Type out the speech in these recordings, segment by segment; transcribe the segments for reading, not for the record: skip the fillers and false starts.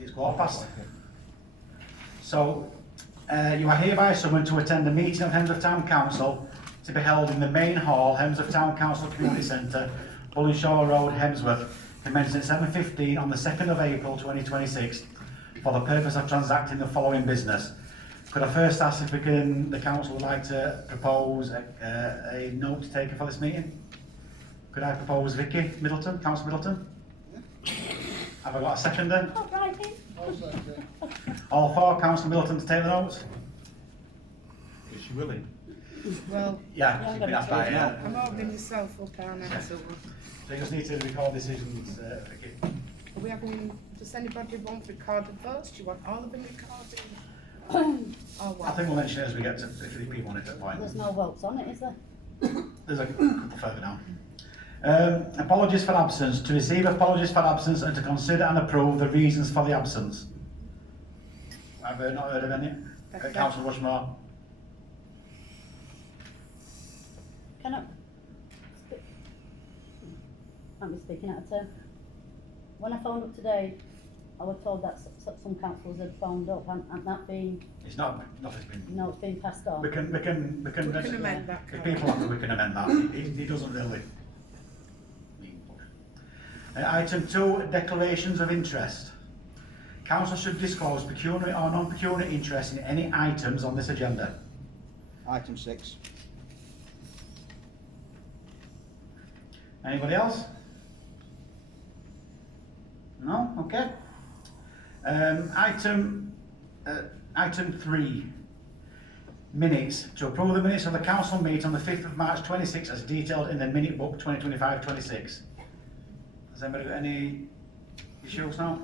It's 15:15. So, you are hereby summoned to attend the meeting of Hemsworth Town Council to be held in the main hall, Hemsworth Town Council Community Centre, Bullenshaw Road, Hemsworth, commencing at 7:15 on the 2nd of April 2026 for the purpose of transacting the following business. Could I first ask if the council would like to propose a note taker for this meeting? Could I propose Vicky Middleton, Councillor Middleton? Yeah. Have I got a seconder? Oh, right, then. All for Councillor Middleton to take the notes? Is she willing? Well, Yeah, she's been asked by I'm holding myself up, aren't I? So they just need to record decisions, Vicky. are we having, does anybody want recorded votes? Do you want all of them recorded? Or I what? think we'll mention it as we get to, if people want it at point. There's no votes on it, is there? There's a couple further down. Apologies for absence. To receive apologies for absence and to consider and approve the reasons for the absence. I've not heard of any. Councillor Rushmore. Can I? I'm speaking out of turn. When I phoned up today, I was told that some councillors had phoned up and that been. It's not. Nothing's been. No, it's been passed on. We can amend that. If people have, we can amend that. He doesn't really. Item 2, declarations of interest. Council should disclose pecuniary or non-pecuniary interest in any items on this agenda. Item 6. Anybody else? No? Okay. Item 3. Minutes. To approve the minutes of the council meeting on the 5th of March 26 as detailed in the minute book 2025-26. Has anybody got any issues now?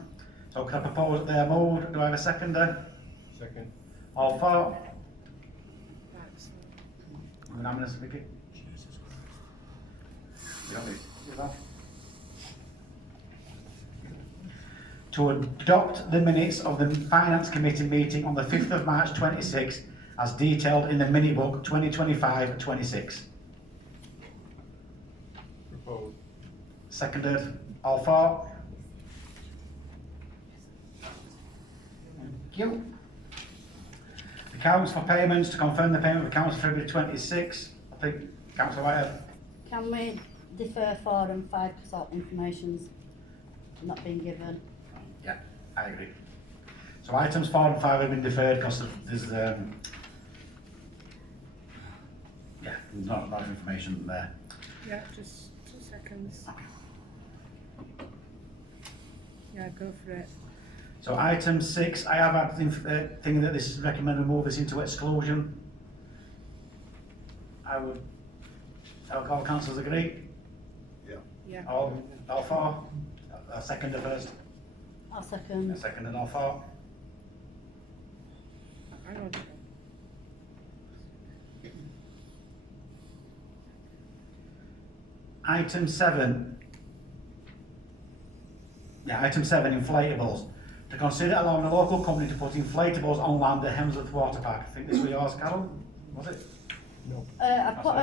So can I propose that they are moved? Do I have a seconder? Second. All for? Right, Unanimous, Vicky? You don't need that. To adopt the minutes of the Finance Committee meeting on the 5th of March 26 as detailed in the minute book 2025-26. Proposed. Seconded. All for? Thank you. Accounts for payments. To confirm the payment of accounts for February 26. I think Councillor Whitehead. Can we defer 4 and 5 because information's not been given? Yeah, I agree. So items 4 and 5 have been deferred because there's there's not a lot of information there. yeah, just 2 seconds. Yeah, go for it. So item 6, I have had thinking that this is recommended to move this into exclusion. All councillors agree? Yeah. All for? A seconder first. I'll second. A second and all for? Hang on. Item 7. Yeah, item 7, inflatables. To consider allowing a local company to put inflatables on land at Hemsworth Water Park. I think this was yours, Carol? Was it? No. I put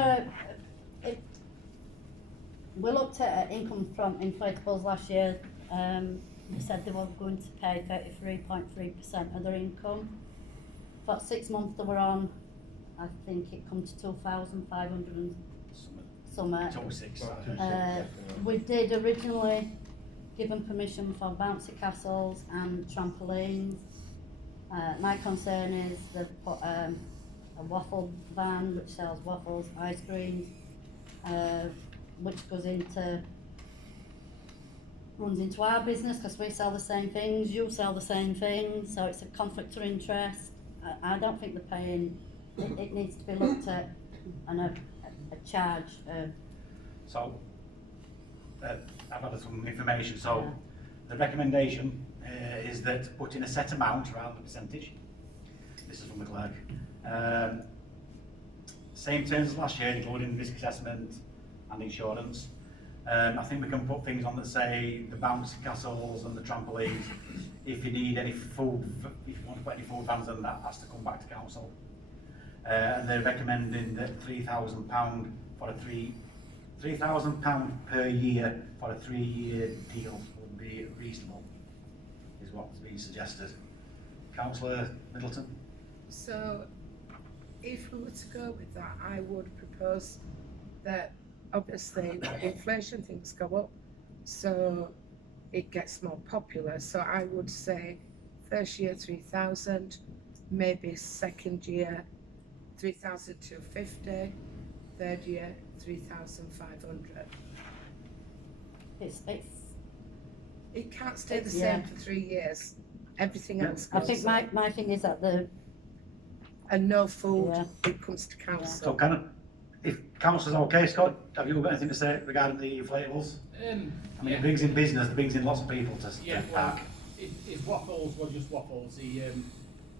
we looked at income from inflatables last year. They said they were going to pay 33.3% of their income. For 6 months they were on, I think it comes to 2,500 and something. 206. We did originally give them permission for bouncy castles and trampolines. My concern is they've put a waffle van which sells waffles, ice creams, which runs into our business because we sell the same things, you sell the same things, so it's a conflict of interest. I don't think they're paying, it needs to be looked at and a charge. So, I've had some information. So, the recommendation is that put in a set amount around the percentage. This is from the clerk. Same terms as last year, including risk assessment and insurance. I think we can put things on that say the bouncy castles and the trampolines. If you need any food, if you want to put any food vans in, that has to come back to council. And they're recommending that £3,000 for £3,000 per year for a 3-year deal would be reasonable. is what's being suggested. Councillor Middleton? So, if we were to go with that, I would propose that obviously inflation things go up, so it gets more popular. So I would say first year 3,000, maybe second year 3,250, third year 3,500. It can't stay the same for 3 years. Everything else I goes think up. my thing is that the, And no food Yeah. when it comes to council. So if councillor's okay, Scott, have you got anything to say regarding the inflatables? I mean, it brings in business, it brings in lots of people to park. His waffles were just waffles. He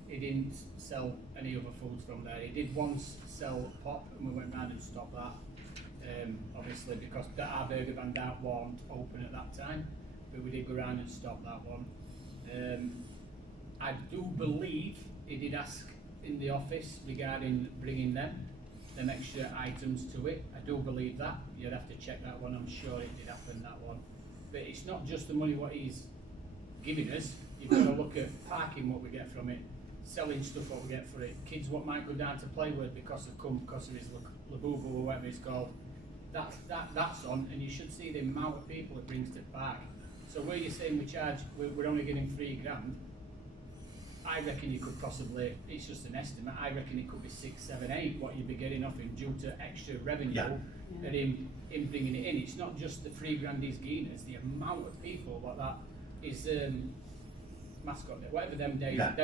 didn't sell any other foods from there. He did once sell pop, and we went round and stopped that. Obviously, because our burger van weren't open at that time, but we did go round and stop that one. I do believe he did ask in the office regarding bringing them extra items to it. I do believe that. You'd have to check that one. I'm sure it did happen, that one. But it's not just the money what he's giving us. You've got to look at parking, what we get from it, selling stuff, what we get for it, kids what might go down to play with because of his labubu or whatever it's called. That's on, and you should see the amount of people it brings to the park. So where you're saying we're only getting $3,000, I reckon you could possibly, it's just an estimate, I reckon it could be 6, 7, 8 what you'd be getting off him due to extra revenue and him bringing it in. It's not just the $3,000 he's giving us, the amount of people what that is mascot day, whatever them days does.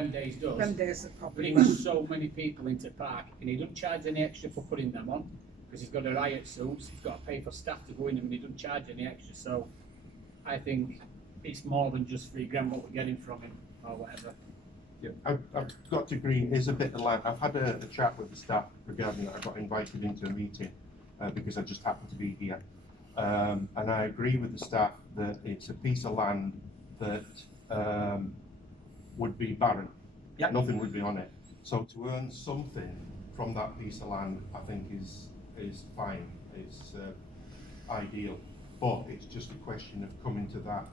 Them days are popular. Brings so many people into the park, and he doesn't charge any extra for putting them on because he's got a riot suits, he's got to pay for staff to go in them, and he doesn't charge any extra. So I think it's more than just $3,000 what we're getting from him or whatever. Yeah, I've got to agree, it is a bit like, I've had a chat with the staff regarding that. I got invited into a meeting because I just happened to be here. And I agree with the staff that it's a piece of land that would be barren. Yep. Nothing would be on it. So to earn something from that piece of land, I think is fine. It's ideal. But it's just a question of coming to that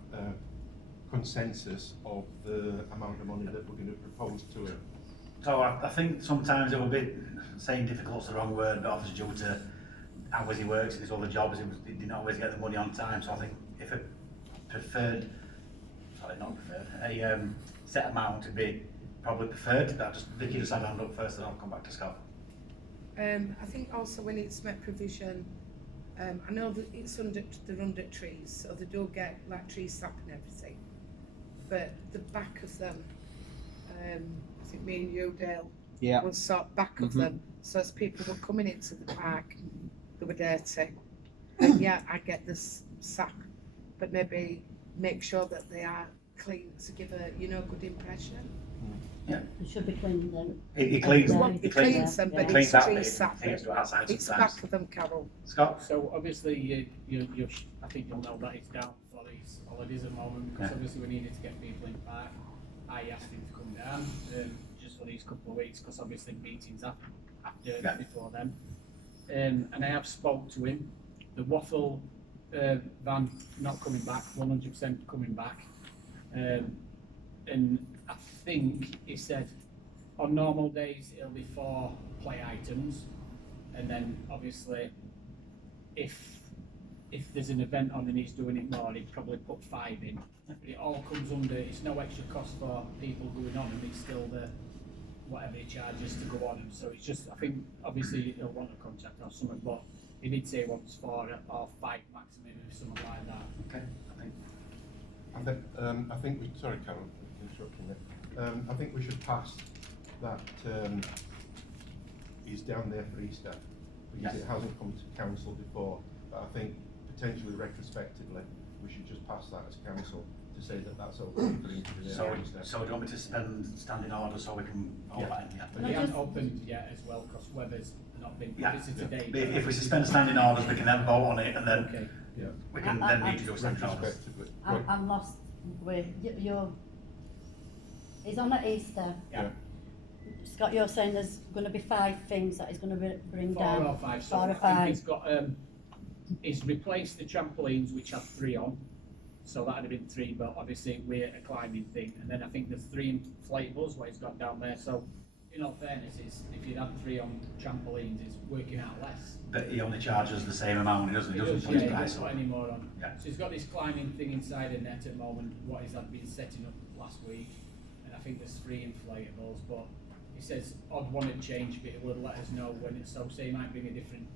consensus of the amount of money that we're going to propose to it. So I think sometimes it will be, saying difficult's the wrong word, but obviously due to hours he works in his other jobs, he didn't always get the money on time. So I think if a set amount would be probably preferred. Vicky just had her hand up first, and I'll come back to Scott. I think also we need to make provision. I know that they're under trees, so they do get like tree sap and everything. But the back of them, I think me and you, Dale, Yeah. will sort back of them. So as people were coming into the park, they were dirty. And yeah, I get this sap, but maybe make sure that they are clean to give a good impression. Yeah. it should be cleaned then. He cleans Yeah. He cleans them, but cleans it's that tree bit. sap. He has to do it outside It's sometimes. back of them, Carol. Scott? So obviously, I think you'll know that it's down for these holidays at the moment because obviously we needed to get people in the park. I asked him to come down just for these couple of weeks because obviously meetings after before then. And I have spoke to him. The waffle van not coming back, 100% coming back. And I think he said on normal days it'll be 4 play items, and then obviously if there's an event on and he's doing it more, he'd probably put 5 in. But it all comes under, it's no extra cost for people going on, and it's still the whatever he charges to go on. And so it's just, I think obviously he'll want a contract or something, but he did say once 4 or 5 maximum or something like that. Okay, I think we, sorry Carol, interrupting you. I think we should pass that he's down there for Easter because it hasn't come to council before. But I think potentially retrospectively we should just pass that as council to say that that's okay for him to be there for Easter. So do you want me to spend standing order so we can all that in? But he hasn't opened yet as well because weather's not been visited today. But if we suspend standing orders, we can then vote on it, and then Okay. we can then need to do standing orders. Retrospectively. I'm lost with you're. He's on at Easter. Yeah. Scott, you're saying there's going to be 5 things that he's going to bring 4 down. or 5. So 4 or I think 5. he's got he's replaced the trampolines which have 3 on. So that'd have been 3, but obviously we're a climbing thing. And then I think there's 3 inflatables where it's got down there. So in all fairness, if you'd had 3 on trampolines, it's working out less. But he only charges the same amount, he doesn't put his He price doesn't up. put any more on. Yeah. So he's got this climbing thing inside the net at the moment, what he's had been setting up last week. And I think there's 3 inflatables, but he says odd one had changed, but he will let us know when it's so. Say he might bring a different,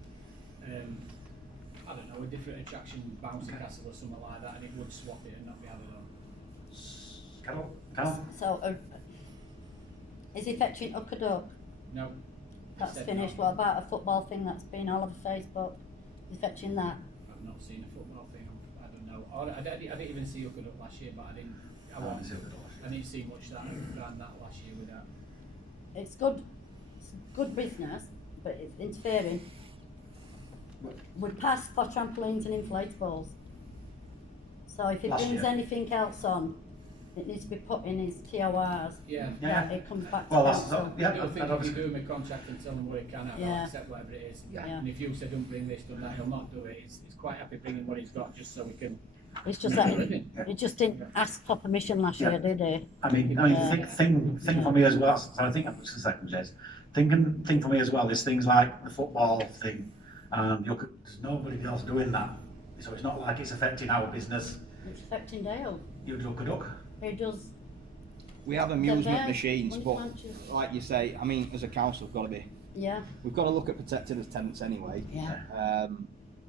I don't know, a different attraction, bouncy castle or something like that, and it would swap it and not be added on. Carol? So, is he fetching Hook a Duck? No. That's Said finished. no. What about a football thing that's been all over Facebook? Is he fetching that? I've not seen a football thing. I don't know. I didn't even see Hook Up last year, but I didn't. I didn't see much that around that last year with that. It's good. It's good business, but it's interfering. Would pass for trampolines and inflatables. So if he Last brings year. anything else on, it needs to be put in his TORs. Yeah. Yeah. It comes back to Well, that's, council. yeah, I don't think that if you obviously, do him a contract and tell him what he can have, Yeah. I'll accept whatever it is. Yeah. Yeah. And if you said don't bring this, done that, he'll not do it. He's quite happy bringing what he's got just so we can. It's just that Living. he just didn't ask for permission last year, did he? I mean, Yeah. thing for me as well, so I think that's the second, Jez. Thing for me as well is things like the football thing, and there's nobody else doing that. So it's not like it's affecting our business. It's affecting Dale. You look a duck. He does. We have the amusement bear, machines, money but punches. like you say, I mean, as a council, Yeah, we've got to look at protecting as tenants anyway. yeah.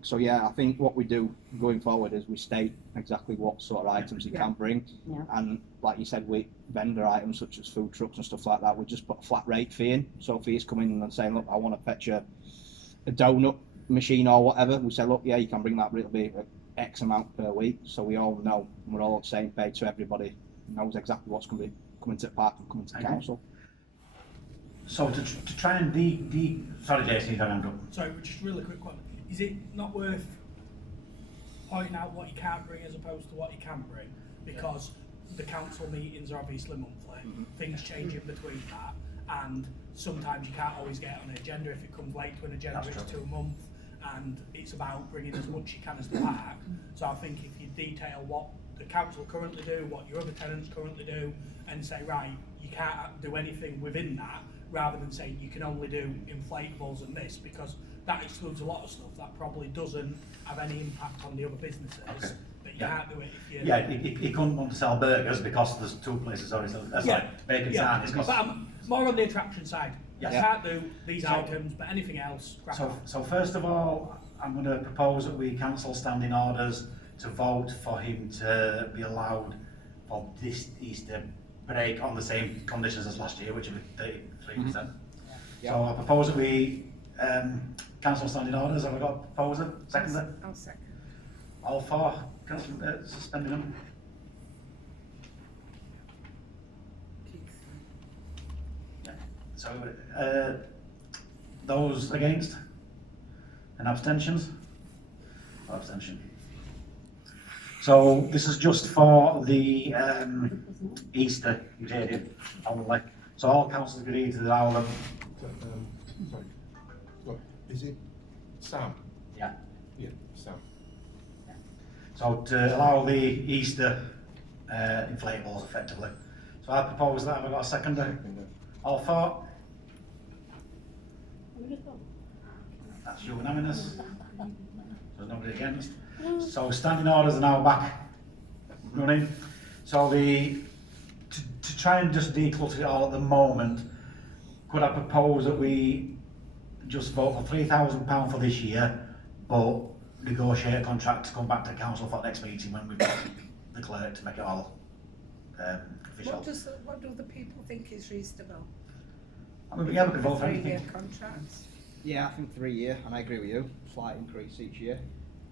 So yeah, I think what we do going forward is we state exactly what sort of items he Yeah. can bring, Yeah. and like you said, with vendor items such as food trucks and stuff like that, we just put a flat rate fee in. So if he's coming and saying, look, I want to fetch a donut machine or whatever, we say, look, yeah, you can bring that, but it'll be X amount per week. So we all know, and we're all on the same page, so everybody knows exactly what's going to be coming to the park and coming to the Okay. council. So to try and sorry Jason, you don't up. Sorry, just a really quick one. Is it not worth pointing out what you can't bring as opposed to what you can bring? Because the council meetings are obviously monthly, things change in between that, and sometimes you can't always get it on an agenda. If it comes late to an agenda, That's it's true. 2 months, and it's about bringing as much you can as the park. So I think if you detail what the council currently do, what your other tenants currently do, and say, right, you can't do anything within that, rather than saying you can only do inflatables and this, because that excludes a lot of stuff that probably doesn't have any impact on the other businesses. Okay. But you Yeah. can't do it if you. Yeah, he couldn't want to sell burgers because there's 2 places already selling. That's Yeah. like bacon Yeah, sandwiches. but I'm more on the attraction side. Yes. You can't do these So- items, but anything else, crack on. So first of all, I'm going to propose that we cancel standing orders to vote for him to be allowed for this Easter break on the same conditions as last year, which would be 33%. Yeah. So I propose that we cancel standing orders. Have I got a proposer? Seconder? I'll second. All for suspending them? Keith. So, those against? And abstentions? Or abstention. So this is just for the Easter period only. So all councils agreed to allow them. Sorry. Look, is it Sam? Yeah. Yeah, Sam. So to allow the Easter inflatables effectively. So I propose that. Have I got a seconder? All for? That's unanimous. There's nobody against. So standing orders are now back running. So to try and just declutter it all at the moment, could I propose that we just vote for £3,000 for this year, but negotiate a contract to come back to council for the next meeting when we've got the clerk to make it all official. What do the people think is reasonable? I mean, yeah, we could vote for 3-year anything. contracts? Yeah, I think 3 year, and I agree with you. Slight increase each year.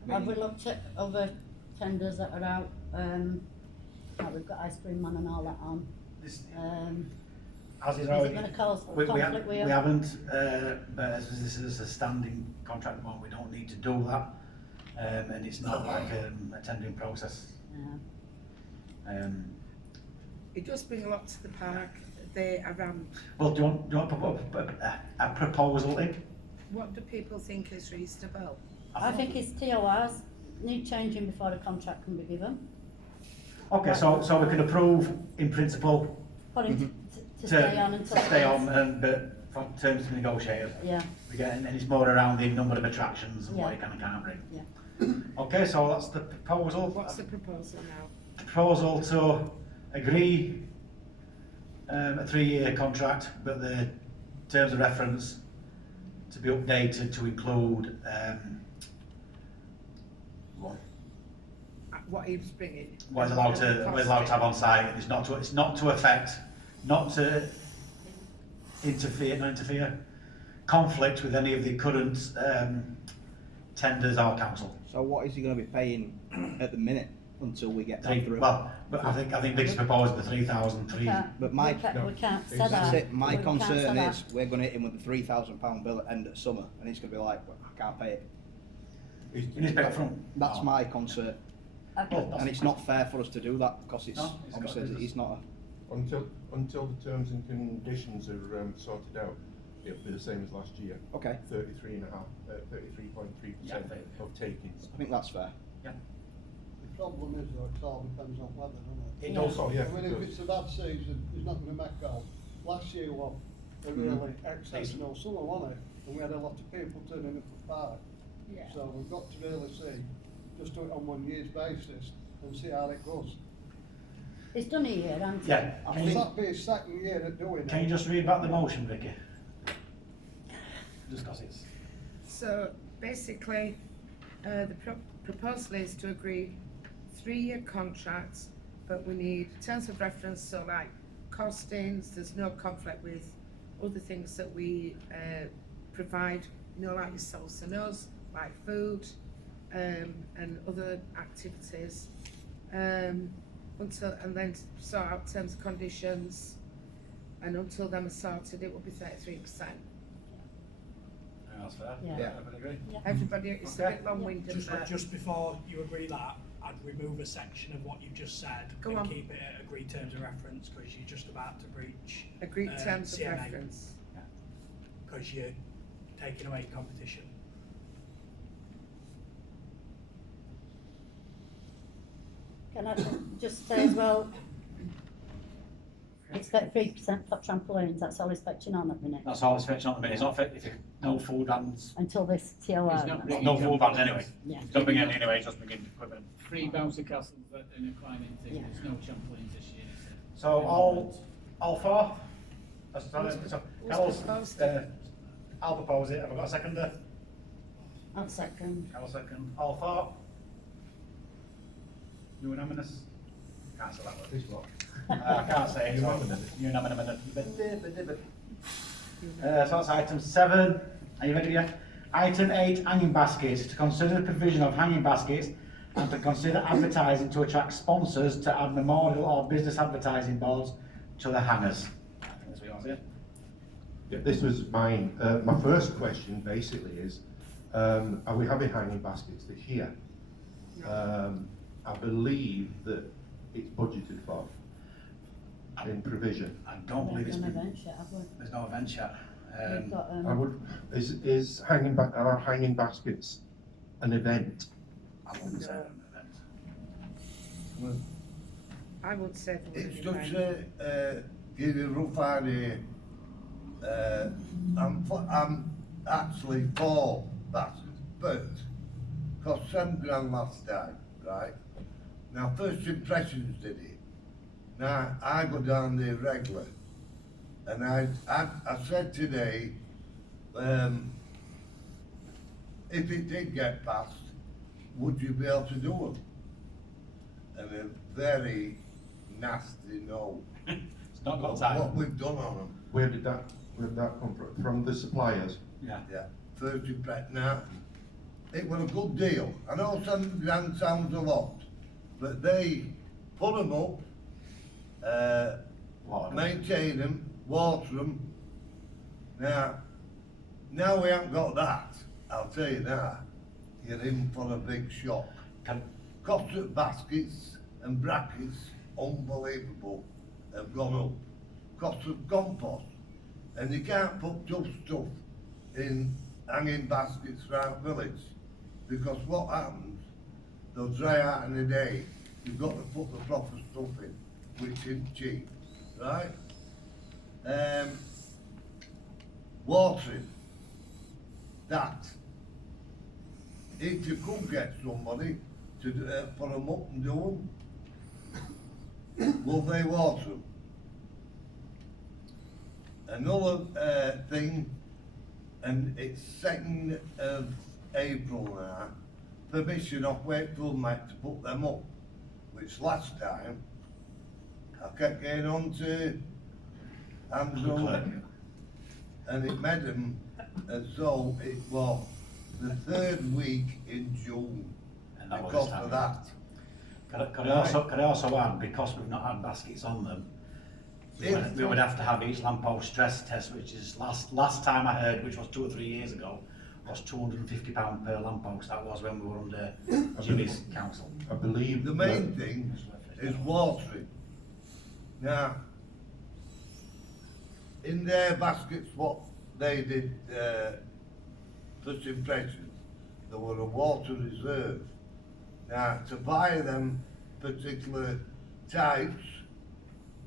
I Have mean, we looked at other tenders that are out? Like we've got Ice Cream Man and all that on. This- Is As is it already, going to cause we conflict with you? haven't, but as this is a standing contract at the moment, we don't need to do that. And it's not like a tendering process. Yeah. It does bring a lot to the park. They around. Well, do you want a proposal in? What do people think is reasonable? I think his TORs need changing before a contract can be given. Okay, so we can approve in principle For him to to stay on until. stay on, but from terms to negotiate. Yeah, We get, and it's more around the number of attractions and what Yeah. you can and can't bring. yeah. Okay, so that's the proposal. What's the proposal now? Proposal to agree a 3-year contract, but the terms of reference to be updated to include What he was bringing. what is allowed to have on site, and it's not to affect, not to interfere, conflict with any of the current tenders or council. So what is he going to be paying at the minute until we get that through? Well, but I think Dick's proposed the 3,000. We can't, But my- we can't say That's that. it. My We can't say concern that. is we're going to hit him with a £3,000 bill at the end of summer, and he's going to be like, well, I can't pay it. You need to pay up front. That's my concern, Okay. Well, and it's not fair for us to do that because it's No, it's obviously got- it's not. Until the terms and conditions are sorted out, it'll be the same as last year. Okay, 33.3% of takings. I think that's fair. The problem is though, it all depends on weather, doesn't it? It does. Also, yeah. I mean, if it's a bad season, he's not gonna make out. Last year was a really exceptional summer, wasn't it? And we had a lot of people turning up for park. Yeah. So we've got to really see, just do it on 1 year's basis and see how it goes. It's done a year, hasn't it? Yeah. I Can think you, that'd be his second year at doing it. can you just read back the motion, Vicky? Just because it's. So basically, the proposal is to agree 3-year contracts, but we need terms of reference, so like costings, there's no conflict with other things that we provide, you know, like yourselves and us, like food, and other activities. And then sort out terms and conditions, and until them are sorted, it will be 33%. That's fair. Yeah. Everybody agree? Everybody, it's a Okay. bit long-winded, but Just before you agree that, I'd remove a section of what you've just said Go and on. keep it at agreed terms of reference, because you're just about to breach, agreed terms of CMA. reference. because you're taking away competition. Can I just say as well, expect 3% for trampolines, that's all it's fetching on at the minute, That's all it's fetching on the minute. It's not fit, if you, no food vans, until this TOR. It's not bringing no food vans anyway. Yeah. Don't bring any anyway, just bring in equipment. 3 bouncy castles and a climbing thing, Yeah. there's no trampolines this year. So all four? That's so Carol's, proposed I'll propose it. Have I got a seconder? I'll second. Carol second. All four? Unanimous? Can't say that word. This lot. I can't say it. so Unanimous. So that's item 7. Are you ready yet? Item 8, hanging baskets. To consider the provision of hanging baskets and to consider advertising to attract sponsors to add memorial or business advertising boards to the hangers. I think that's what you want to say. Yeah, this was mine. My first question basically is, are we having hanging baskets this year? I believe that it's budgeted for in provision. I don't believe it's We've done been, events yet, have we? there's no events yet. We've got, I would, is are hanging baskets an event? I wouldn't say an event. I would say there would It's be just mine. give you a rough idea. I'm actually for that, but cost £7,000 last time, right? Now, First Impressions did it. Now, I go down there regular, and I said today, if it did get passed, would you be able to do them? And a very nasty no. It's not got What time. we've done on them. Where did that come from? From the suppliers? Yeah. Yeah, First Impressions. Now, it was a good deal. I know £7,000 sounds a lot, but they put them up, maintain them, water them. Now we haven't got that, I'll tell you now. You're in for a big shock. Can, Cost of baskets and brackets, unbelievable, have gone up. Cost of compost, and you can't put tough stuff in hanging baskets throughout village, because what happens, they'll dry out in a day. You've got to put the proper stuff in, which isn't cheap, right? Watering, that, if you could get somebody to put them up and do them, will they water them? Another thing, and it's 2nd of April now, permission off Wakefield Met to put them up, which last time I kept getting on to Hemsworth, and it made them as though it was the 3rd week in June And that was because this time. of that. Could I also add, because we've not had baskets on them, we would have to have each lamppost stress test, which is last time I heard, which was 2 or 3 years ago, was £250 per lamppost. That was when we were under Jimmy's council. I believe The main thing is watering. Now, in their baskets, what they did, first impressions, there were a water reserve. Now, to buy them particular types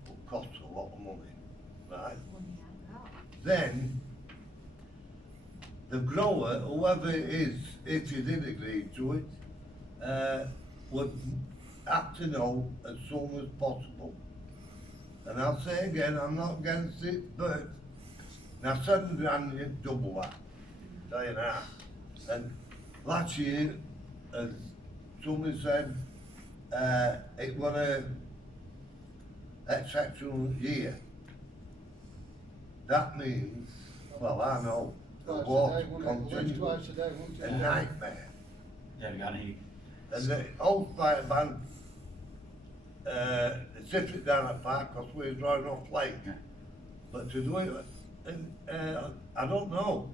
will cost a lot of money, right? Then, the grower, whoever it is, if you did agree to it, would have to know as soon as possible. And I'll say again, I'm not against it, but now £7,000 you double that, tell you now. And last year, as somebody said, it was an exceptional year. That means, well, I know, the water continues a nightmare. Yeah, we got any. And the old fire ban, sit it down at park because we're drawing off lake. Yeah. But to do it, and, I don't know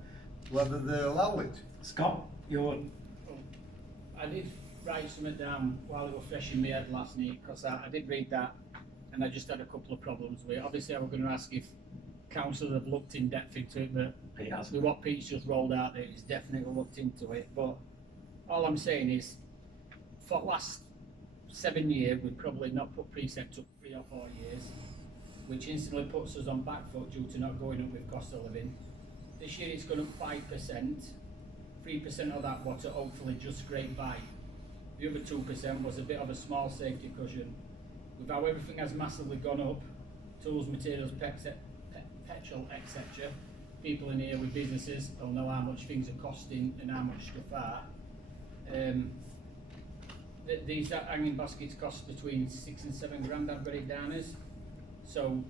whether they allow it. Scott, you're. I did write something down while it was fresh in my head last night, because I did read that and I just had a couple of problems with it. Obviously I was going to ask if council have looked in depth into it, but Pete has. with what Pete's just rolled out there, he's definitely looked into it. But all I'm saying is, for the last 7 years, we've probably not put precept up 3 or 4 years, which instantly puts us on back foot due to not going up with cost of living. This year it's gone up 5%, 3% of that water hopefully just scraped by. The other 2% was a bit of a small safety cushion. With how everything has massively gone up, tools, materials, petrol, etc. People in here with businesses will know how much things are costing and how much stuff are. These hanging baskets cost between 6 and 7 grand, I've got it down as. So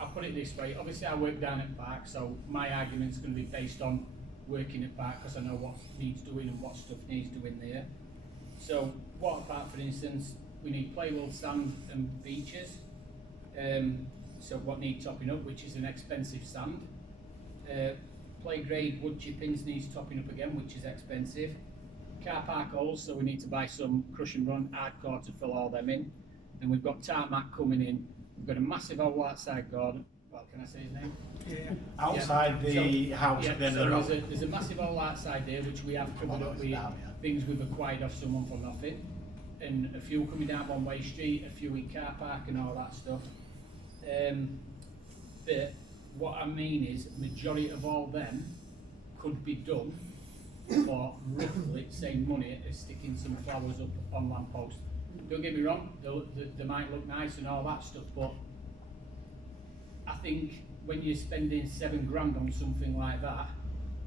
I'll put it this way, obviously I work down at Park, so my argument's going to be based on working at Park because I know what needs doing and what stuff needs doing there. So water park, for instance, we need playwood, sand and beaches. So what needs topping up, which is an expensive sand. Play grade wood chippings needs topping up again, which is expensive. Car park holes, so we need to buy some crush and run hardcore to fill all them in. Then we've got tarmac coming in. We've got a massive hole outside garden. Well, can I say his name? Yeah. Outside the house at the end of the road. There's a massive hole outside there which we have covered up with things we've acquired off someone for nothing. And a few coming down One Way Street, a few in car park and all that stuff. But what I mean is, majority of all them could be done for roughly the same money as sticking some flowers up on lampposts. Don't get me wrong, they might look nice and all that stuff, but I think when you're spending 7 grand on something like that,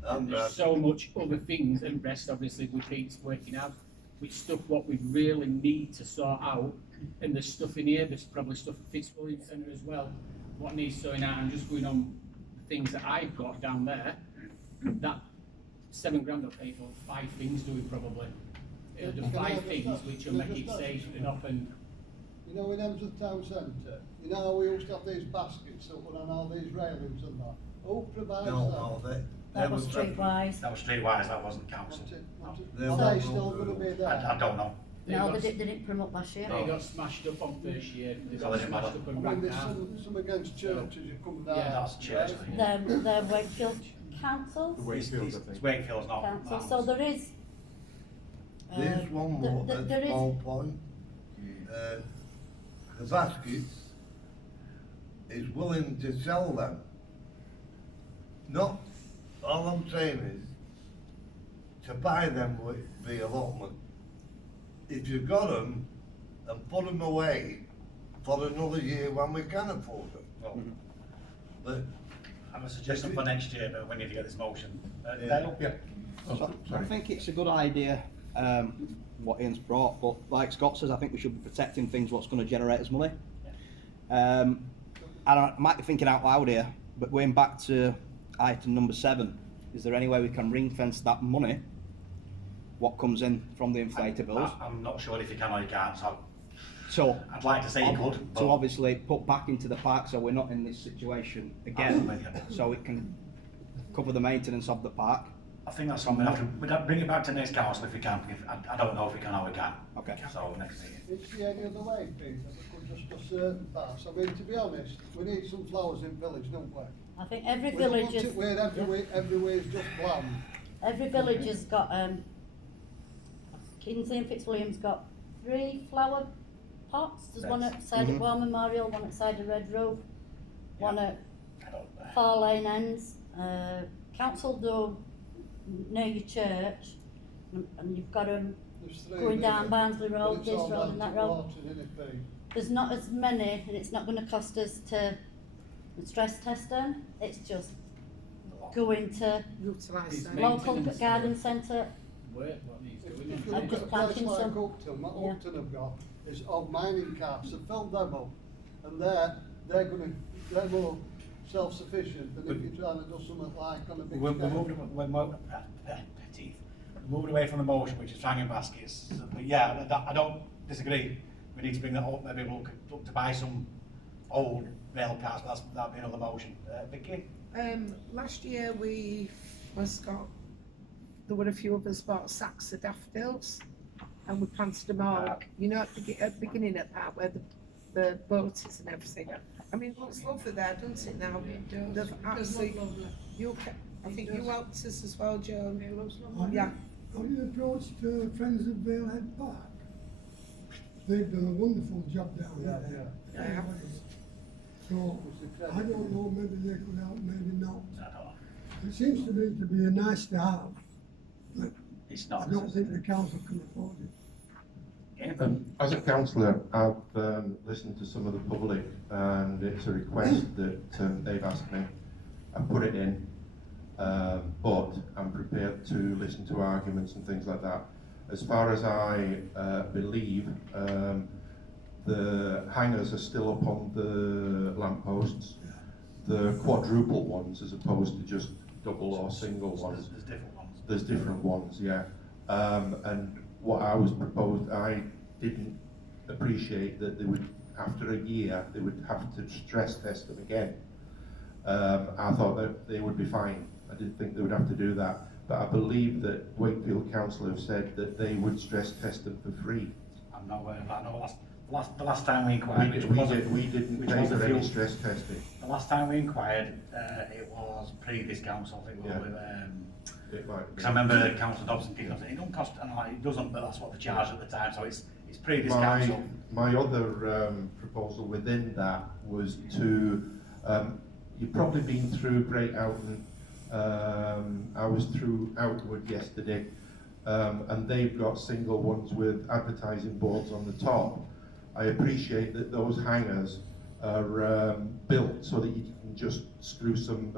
and there's so much other things, and rest obviously with Pete's working out, with stuff what we really need to sort out, and there's stuff in here, there's probably stuff at Fitzwilliam Centre as well, what needs sorting out. I'm just going on things that I've got down there, that 7 grand will pay for 5 things doing probably. The 5 things which will make it safe and up and... You know, in Hemsworth Town Centre, you know how we used to have these baskets that were on all these railings and that? Who provides that? No, That was streetwise. That was streetwise, that wasn't council. Are they still going to be there? I don't know. No, they didn't put them up last year. They got smashed up on first year, they So got they didn't smashed bother. up I and mean, ranked there's out. some against churches you come down. Yeah, that's church. right? They're Wakefield Council. Wakefield, I It's think. Wakefield's not. Council. that So was- there is. There's one more, there a is. small point. the baskets is willing to sell them. Not, all I'm saying is, to buy them would be allotment. If you've got them, and put them away for another year when we can afford them. Well, But I have a suggestion for next year, but we need to get this motion. Yeah. Dale? Yeah. Oh, So I sorry. think it's a good idea, what Ian's brought, but like Scott says, I think we should be protecting things what's going to generate us money. I might be thinking out loud here, but going back to item number 7, is there any way we can ring fence that money, what comes in from the inflatables? I'm not sure if you can or you can't, so So, I'd like to say you could. but- to obviously put back into the park so we're not in this situation I'm again, with you. so it can cover the maintenance of the park. I think that's something we'd have to bring it back to next council if we can. I don't know if we can or we can. Okay. So next meeting. It's the any other way, Peter, we could just do certain parts. I mean, to be honest, we need some flowers in village, don't we? I think every We don't village want is, it where everywhere is just bland. every village has got, Kingsley and Fitzwilliam's got 3 flower pots. There's one at side of War Memorial, one at side of Red Roof, one at I don't, Four Lane Ends. Council do near your church, and you've got them There's 3 going down really, Barnsley but Road, it's this all road down and that to road. water, isn't it, Pete? There's not as many, and it's not going to cost us to stress test them. It's just going to Utilise It's them. local Maintenance, garden centre. Work, what needs If doing. you I'm look just at a place planting like some. Upton, what Yeah. Upton have got is old mining camps, they filled them up, and they're more self-sufficient than if you're trying to do something like on a big We're scale. moving away from the motion, which is hanging baskets. But yeah, I don't disagree. We need to bring that up. Maybe we'll look to buy some old rail cars. But that'd be another motion. Vicky? Last year there were a few of us bought sacks of daffodils and we planted them all, you know, at the beginning of that where the boat is and everything. I mean, it looks lovely there, doesn't it now? They've actually, I think you helped us as well, Joan. Yeah. Have you approached Friends of Valehead Park? They've done a wonderful job down there. Yeah. So, I don't know, maybe they could help, maybe not. I don't know. It seems to me to be a nice to have, but It's I not. don't think the council can afford it. Yeah. As a councillor, I've listened to some of the public, and it's a request that they've asked me. I put it in, but I'm prepared to listen to arguments and things like that. As far as I believe, the hangers are still up on the lampposts, the quadruple ones as opposed to just double or single ones. There's different ones. There's different ones, yeah. And what I was proposed, I didn't appreciate that they would, after a year, they would have to stress test them again. I thought that they would be fine. I didn't think they would have to do that. But I believe that Wakefield Council have said that they would stress test them for free. I'm not aware of that. No, the last time we inquired, We didn't which pay was a for any few- stress testing. The last time we inquired, it was previous council, I think, Yeah. with, It might be. because I remember Councillor Dobson kicking up saying, it don't cost, and I'm like, it doesn't, but that's what they charged at the time, so it's previous council. My other proposal within that was to, you've probably been through Great Outton. I was through Outwood yesterday, and they've got single ones with advertising boards on the top. I appreciate that those hangers are built so that you can just screw some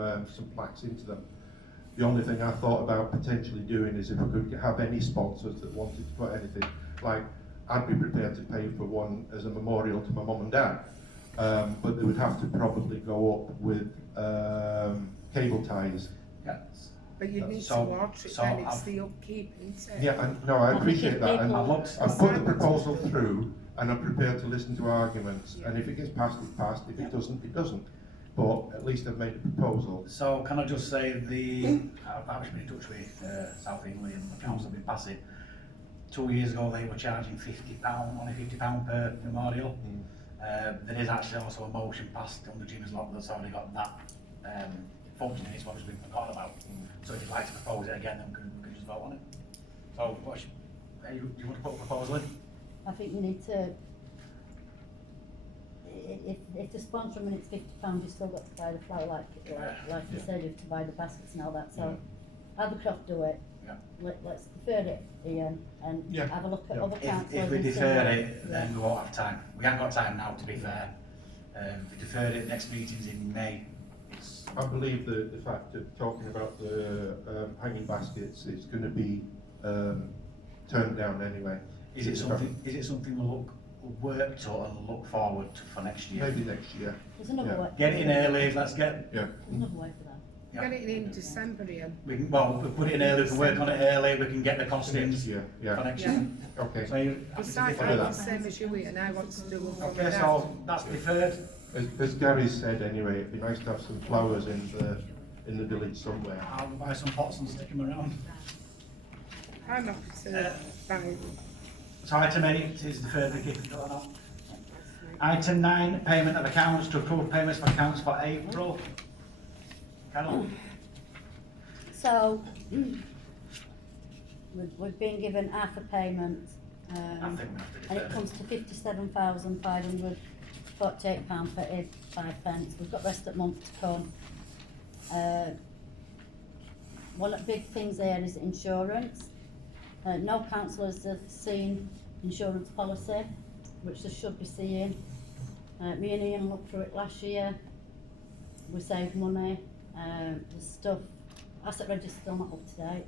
plaques into them. The only thing I thought about potentially doing is if we could have any sponsors that wanted to put anything, like I'd be prepared to pay for one as a memorial to my mum and dad, but they would have to probably go up with cable ties. Yes. But you need to So- water it so then, it's I've- the upkeep, isn't it? Yeah, no, I appreciate that, and people- I've put the proposal through, and I'm prepared to listen to arguments, and if it gets passed, it's passed, if it doesn't, it doesn't. But at least I've made a proposal. So can I just say I've been in touch with South England and the council have been passing. 2 years ago they were charging £50, only £50 per memorial. There is actually also a motion passed under Jim's lot that's already got that function in it, so obviously we've forgotten about. So if you'd like to propose it again, then we can just vote on it. So you want to put a proposal in? I think we need to if the sponsor and it's £50, you still got to buy the flour, like you said, you have to buy the baskets and all that, so Abercroft do it. Yeah. Let's defer it, Ian, and Yeah. have a look at Yeah. other councillors. If we and see defer what- it, then we won't have time. We haven't got time now, to be fair. If we defer it, next meeting's in May. It's, I believe the fact of talking about the hanging baskets is going to be turned down anyway. is it something we'll work to and look forward to for next year? Maybe next year. There's another Yeah. way. Get it in early, let's get, Yeah. There's another way for that. yeah. Get it in December, Ian. We can, well, we put it in early, we can work on it early, we can get the Next costings year. for Yeah. next Yeah. year. Okay. So you, Because happy I to feel defer the that? same as you, Ian, I want to do one from Okay, now. so that's deferred. As Gary said anyway, it'd be nice to have some flowers in the village somewhere. I'll buy some pots and stick them around. I'm happy to buy. So item 8 is deferred, Vicky, or not? Item 9, payment of accounts, to approve payments for accounts for April. Carol? So, we've been given half a payment, I think we have to and it defer comes to £57,545.85. We've got rest of the month to come. One of the big things there is insurance. No councillors have seen insurance policy, which they should be seeing. Me and Ian looked through it last year. We saved money. The stuff, asset register's still not up to date.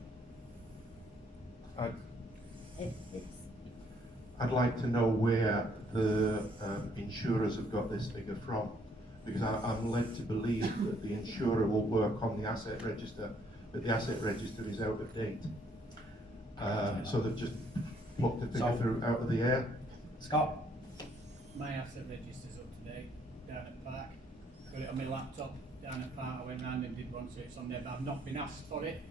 It's I'd like to know where the insurers have got this figure from, because I'm led to believe that the insurer will work on the asset register, but the asset register is out of date. So they've just plucked the figure through out of the air. Scott? My asset register's up to date, down at Park. Got it on my laptop, down at Park. I went round and did one, so it's on there, but I've not been asked for it,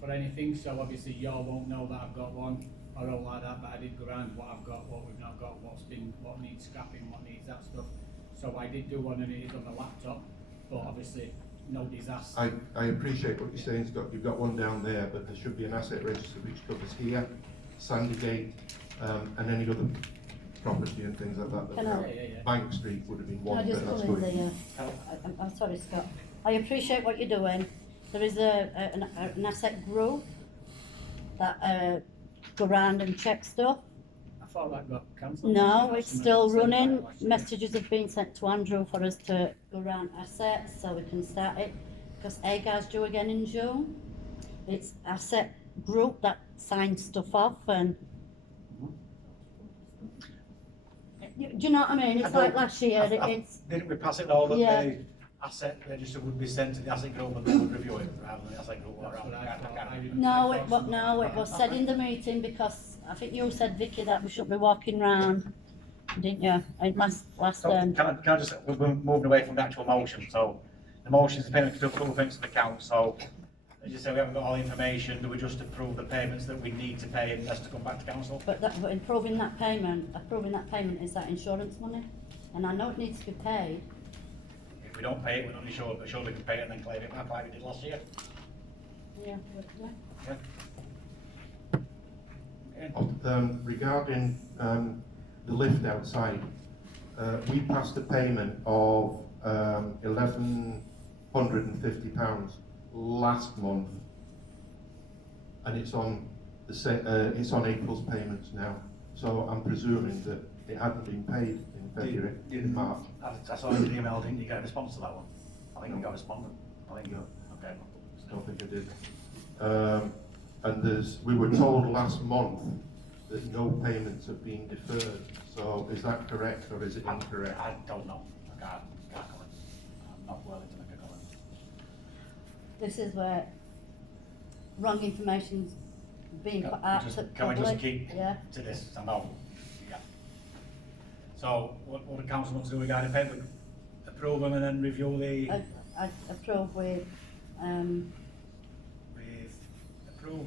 for anything, so obviously you all won't know that I've got one, or all like that, but I did go around what I've got, what we've not got, what needs scrapping, what needs that stuff. So I did do one and it is on the laptop, but obviously nobody's asked. I appreciate what you're saying, Scott. You've got one down there, but there should be an asset register which covers here, Sandygate, and any other property and things like that. Can I- Bank Street would have been Can I one, just but come that's in good. there? I'm sorry, Scott. I appreciate what you're doing. There is an asset group that go round and check stuff. I thought that got cancelled. No, it's still running. Messages have been sent to Andrew for us to go round assets so we can start it. Because AGA's due again in June. It's asset group that signs stuff off and. Do you know what I mean? It's like last year, it's. Didn't we pass it all that Yeah. the asset register would be sent to the asset group and they would review it rather than the asset group? That's what I thought. I didn't- No, I it thought was said in the meeting because I think you said, Vicky, that we shouldn't be walking round, didn't you? And last So can I just, we're moving away from the actual motion, so the motion is payment to approve things to the council, so as you say, we haven't got all the information, do we just approve the payments that we need to pay and that's to come back to council? but approving that payment is that insurance money, and I know it needs to be paid. If we don't pay it, we're not sure, but surely we can pay it and then claim it back like we did last year. Yeah. Yeah. Regarding the lift outside, we passed a payment of £1,150 last month, and it's on it's on April's payments now. So I'm presuming that it hadn't been paid in February, in March. I saw your email, didn't you get a response to that one? I think you got a response. I think you, okay. I don't think I did. And we were told last month that no payments have been deferred. So is that correct or is it incorrect? I don't know. I can't comment. I'm not willing to make a comment. This is where wrong information's being put out to Can we just public. keep Yeah. to this? I know. Yeah. So what the council wants to do regarding payment? Approve them and then review the. I approve with,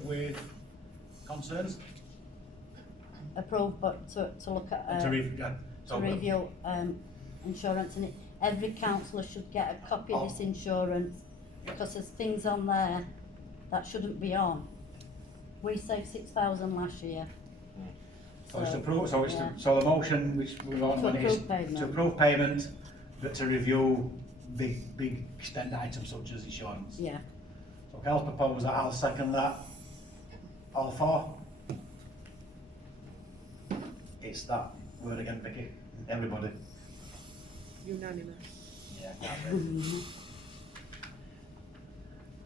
with concerns? approve, but to look at, To to review, insurance, and every councillor should get a copy of this insurance, because there's things on there that shouldn't be on. We saved 6,000 last year. So it's to approve, so it's to, so the motion which we're on To is approve payment. to approve payment, but to review big spend items such as insurance. Yeah. So Carl's proposed that, I'll second that. All for? It's that word again, Vicky. Everybody. Unanimous.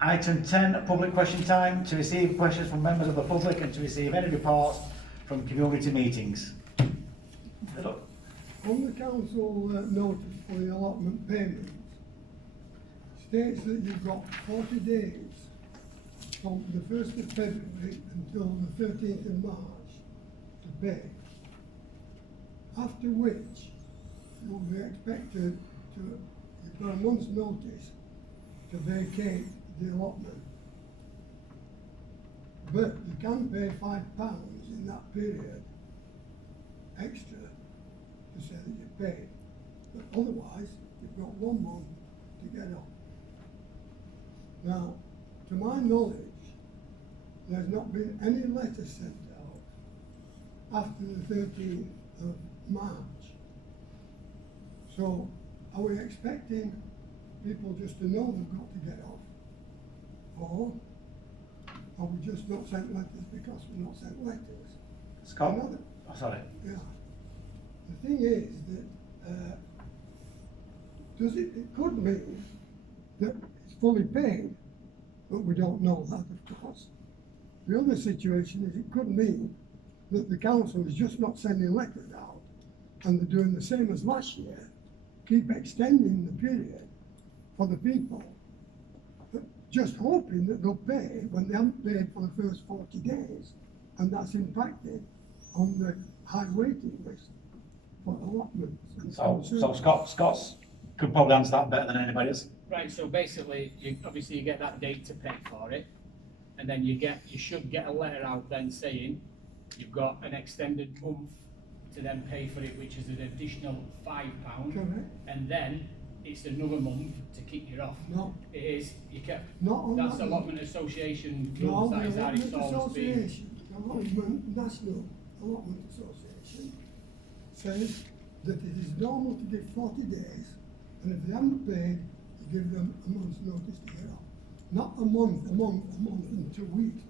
Item 10, public question time, to receive questions from members of the public and to receive any reports from community meetings. On the council notice for the allotment payments, states that you've got 40 days from the 1st of February until the 13th of March to pay. After which, you'll be expected to, you've got a month's notice to vacate the allotment. But you can pay £5 in that period extra to say that you paid. But otherwise, you've got 1 month to get off. Now, to my knowledge, there's not been any letter sent out after the 13th of March. So, are we expecting people just to know they've got to get off? Or are we just not sent letters because we're not sent letters? Scott? Another- Oh, sorry. Yeah. The thing is that, it could mean that it's fully paid, but we don't know that, of course. The other situation is it could mean that the council is just not sending letters out, and they're doing the same as last year, keep extending the period for the people, but just hoping that they'll pay when they haven't paid for the first 40 days, and that's impacted on the high waiting list for allotments. And So Scott's could probably answer that better than anybody else. Right, so basically, obviously you get that date to pay for it, and then you should get a letter out then saying you've got an extended month to then pay for it, which is an additional £5, Correct. and then it's another month to kick you off. No, It is, not on that's that. allotment association No, rules, the that is how allotment it's always been. association, the allotment, National Allotment Association says that it is normal to give 40 days, and if they haven't paid, you give them a month's notice to get off. Not a month and 2 weeks.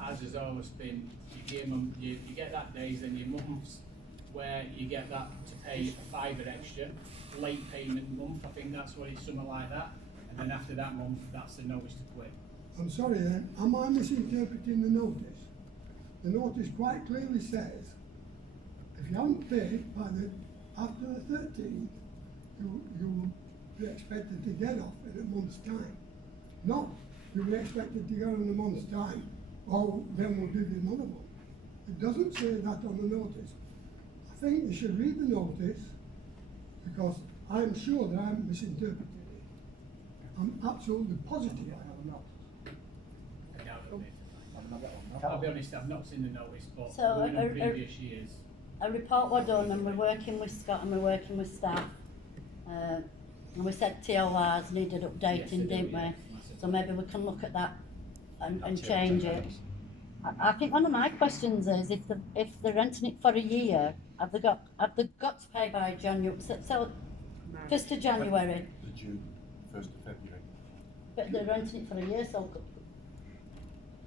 As has always been, you get that days, then your months where you get that to pay a £5 extra, late payment month, I think that's what it's, something like that. And then after that month, that's the notice to quit. I'm sorry then, am I misinterpreting the notice? The notice quite clearly says, if you haven't paid after the 13th, you will be expected to get off in a month's time. Not, you'll be expected to go in a month's time, or then we'll give you another one. It doesn't say that on the notice. I think you should read the notice, because I'm sure that I'm misinterpreting it. I'm absolutely positive I have not. I doubt it. I'll be honest, I've not seen the notice, but So, going on previous years. A report was done and we're working with Scott and we're working with staff. And we said TORs needed Yes, updating, they do, didn't we? yeah. So maybe we can look at that and change it. I think one of my questions is if they're renting it for a year, have they got to pay by January? So 1st of January, The June, 1st of February. but they're renting it for a year, so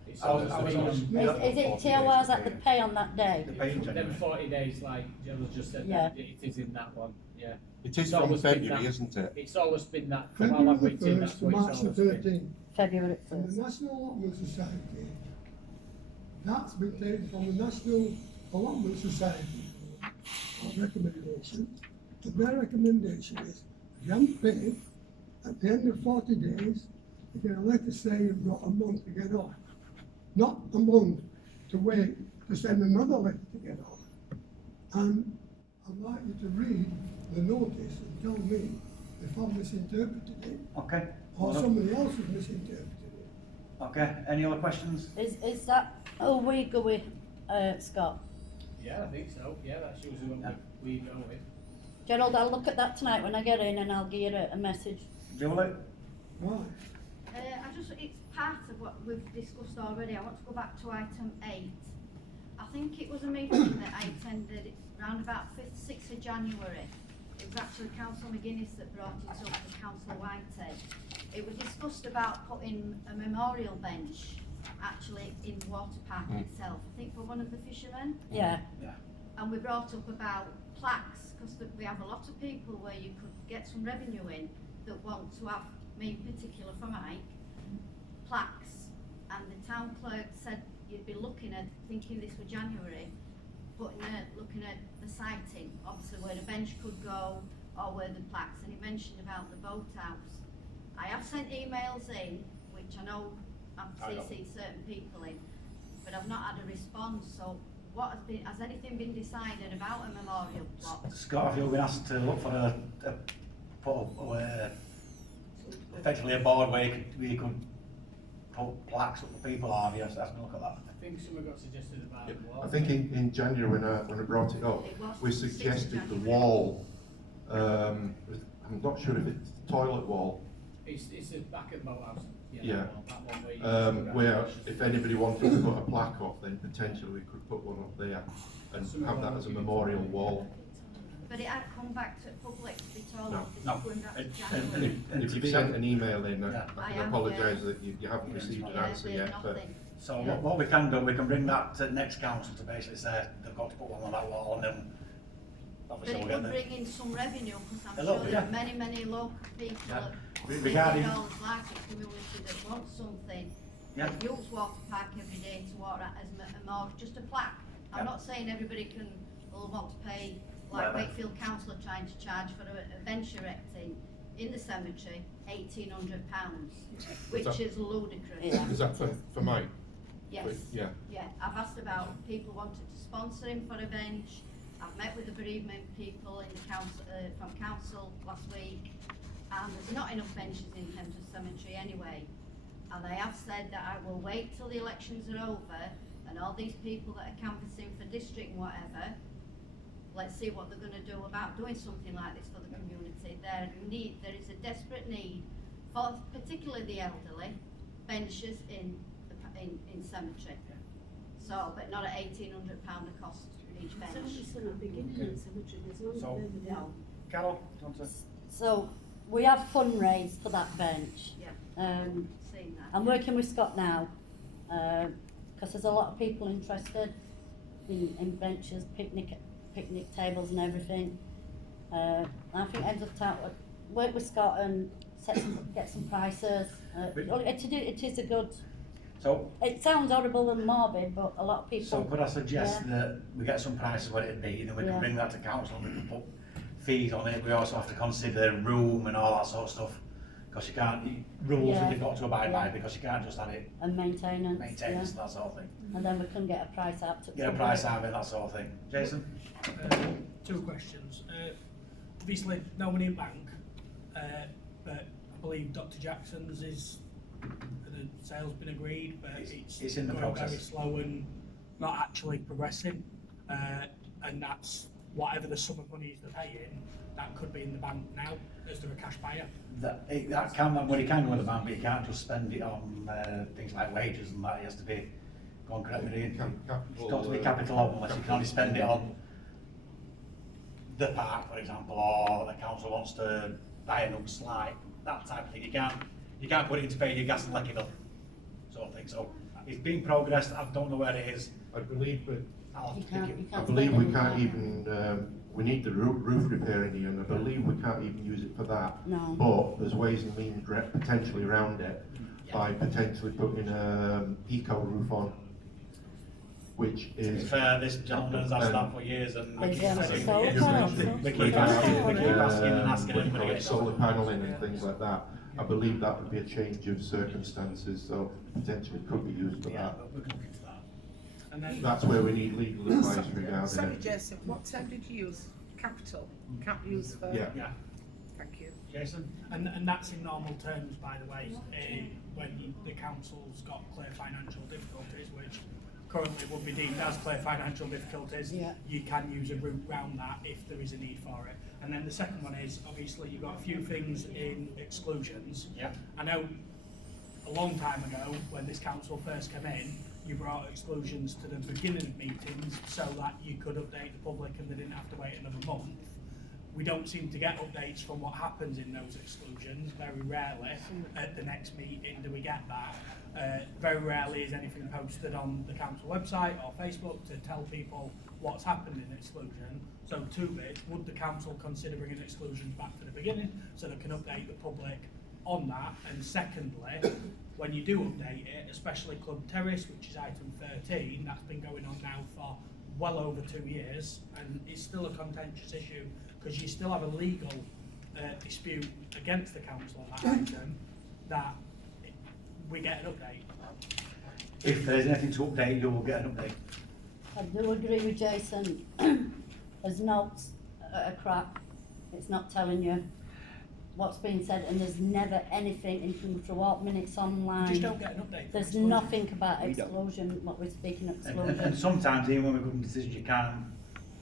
It's I always was- been Yeah. is it TORs that they pay on that day? The pay in them January. 40 days, like Jill just said, Yeah. that it is in that one, yeah. It is It's from always been February, that. isn't it? It's always been that, while February I've the worked in, 1st that's to what it's March the always been. 13th. February And the 1st. National Allotment Society, that's been taken from the National Allotment Society recommendation. And their recommendation is, if you haven't paid, at the end of 40 days, you get a letter saying you've got a month to get off. Not a month to wait to send another letter to get off. And I'd like you to read the notice and tell me if I've misinterpreted it, Okay. or somebody else has misinterpreted it. Okay, any other questions? Is that we go with Scott? Yeah, I think so, yeah, that's usually what we go with. Gerald, I'll look at that tonight when I get in and I'll give you a message. Julie? Right. It's part of what we've discussed already. I want to go back to item 8. I think it was a meeting that I attended around about 5th, 6th of January. It was actually Councillor McGuinness that brought it up to Councillor Whitey. It was discussed about putting a memorial bench actually in the water park itself, I think for one of the fishermen. Yeah. And we brought up about plaques, because we have a lot of people where you could get some revenue in that want to have, me in particular for Mike, plaques. And the town clerk said you'd be looking at, thinking this was January, looking at the siting, obviously where the bench could go or where the plaques, and he mentioned about the boathouse. I have sent emails in, which I know I've CC'd certain people in, but I've not had a response, so what has anything been decided about a memorial plot? Scott, have you been asked to look for effectively a board where you could put plaques up for people, have you? So look at that. I think someone got suggested about the wall. I think in January when I brought it up, we suggested the wall. I'm not sure if it's the toilet wall. It's the back of the boathouse. Yeah. That one where you Where if anybody wanted to put a plaque up, then potentially we could put one up there and have that as a memorial wall. But it had come back to public to be told No. this is going back to January. And if you've sent an email in, Yeah. I can apologise that you haven't received an answer yet. But Nothing. So what we can do, we can bring that to next council to basically say they've got to put one on that wall, and then But obviously it we'll would get bring in some revenue, because I'm A sure little bit, there yeah. are many local people Yeah. that Regarding- $50 like a community that want something. Yeah. That use water park every day to water as a more, just a plaque. I'm Yeah. not saying everybody will want to pay, like Whatever. Wakefield Council are trying to charge for a bench erecting in the cemetery, £1,800, which that- is ludicrous. is that for Mike? Yes. Yeah. Yeah, I've asked about people wanted to sponsor him for a bench. I've met with the bereavement people in the council, from council last week, and there's not enough benches in Hemsworth Cemetery anyway. And they have said that I will wait till the elections are over and all these people that are canvassing for district and whatever, let's see what they're going to do about doing something like this for the community. There is a desperate need for particularly the elderly, benches in cemetery. So, but not at £1,800 a cost each bench. So, Carol, do you want to? So, we have fundraised for that bench. Yeah. Seen that. I'm working with Scott now, because there's a lot of people interested in benches, picnic tables and everything. I think Ends of Town would work with Scott and get some prices. It is a good. So, It sounds horrible and morbid, but a lot of people. so could I suggest that we get some prices what it'd be, then we can Yeah. bring that to council and we can put fees on it. We also have to consider room and all that sort of stuff, because you can't, rules Yeah. that you've got to abide by, Yeah. because you can't just have it And maintenance. maintenance and that sort of thing. And then we can get a price out to. Get a price out of it, that sort of thing. Jason? Two questions. Obviously, no money in bank, but I believe Dr. Jackson's the sale's been agreed, but It's in the going process. very slow and not actually progressing. And that's whatever the sum of money they're paying, that could be in the bank now, as they're a cash buyer. That money can go in the bank, but you can't just spend it on things like wages and that. It has to be, go on, correct me, it's got to be capital on, unless you can only spend it on the park, for example, or the council wants to buy a new slide, that type of thing. You can't put it into paying your gas and electric bill, sort of thing. So it's been progressed. I don't know where it is. I believe that I'll You pick can't- it. you I can't believe spend we it can't on even, we need the roof repairing here, and I believe we can't even use it for that. No. But there's ways and means potentially around it by potentially putting eco roof on, which To be is. fair, this gentleman has asked that for years, and we keep Yeah, asking, solar panels. we keep asking and asking, and we're getting Solar paneling and things like that. I believe that would be a change of circumstances, so potentially could be used for Yeah, that. but we can look into that. And then That's where we need legal advice regarding Sorry, it. Jason, what term did you use? Capital? Can't use for? Yeah. Yeah, Thank you. Jason? And that's in normal terms, by the way, when the council's got clear financial difficulties, which currently would be deemed as clear financial difficulties, Yeah. you can use a route round that if there is a need for it. And then the second one is, obviously, you've got a few things in exclusions. Yeah. I know a long time ago, when this council first came in, you brought exclusions to the beginning of meetings so that you could update the public and they didn't have to wait another month. We don't seem to get updates from what happens in those exclusions. Very rarely at the next meeting do we get that. Very rarely is anything posted on the council website or Facebook to tell people what's happened in exclusion. So two bits, would the council consider bringing exclusions back to the beginning so they can update the public on that? And secondly, when you do update it, especially Club Terrace, which is item 13, that's been going on now for well over 2 years, and it's still a contentious issue because you still have a legal dispute against the council on that item, that we get an update. If there's anything to update, you will get an update. I do agree with Jason. There's notes a crap. It's not telling you what's been said, and there's never anything in throughout minutes online. You just don't get an update. There's from exclusion. nothing about We don't. exclusion, what we're speaking of And exclusion. sometimes even when we're making decisions, you can't.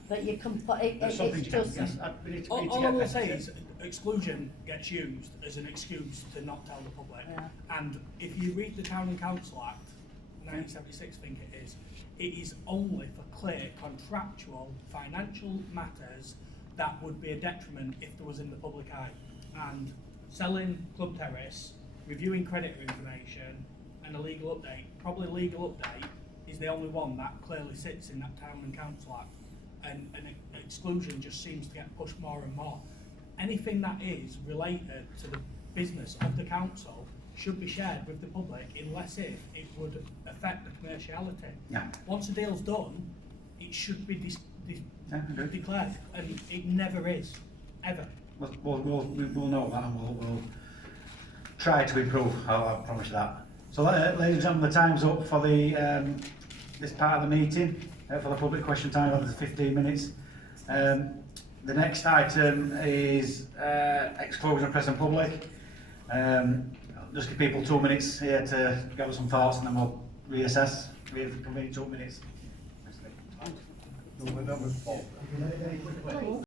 But you can put it, There's some it's things you can't. just, Yes, we need to All I get will better. say is exclusion gets used as an excuse to not tell the public. Yeah. And if you read the Town and Council Act, 1976 I think it is only for clear contractual financial matters that would be a detriment if there was in the public eye. And selling Club Terrace, reviewing creditor information and a legal update, probably a legal update is the only one that clearly sits in that Town and Council Act. And exclusion just seems to get pushed more and more. Anything that is related to the business of the council should be shared with the public unless if it would affect the commerciality. Yeah. Once a deal's done, it should be Yeah, agreed. declared, and it never is, ever. We'll know that, and we'll try to improve. I promise you that. So, ladies and gentlemen, the time's up for the this part of the meeting. For the public question time, over 15 minutes. The next item is exclusion of press and public. Just give people 2 minutes here to gather some thoughts, and then we'll reassess. We have convened 2 minutes. Number 4.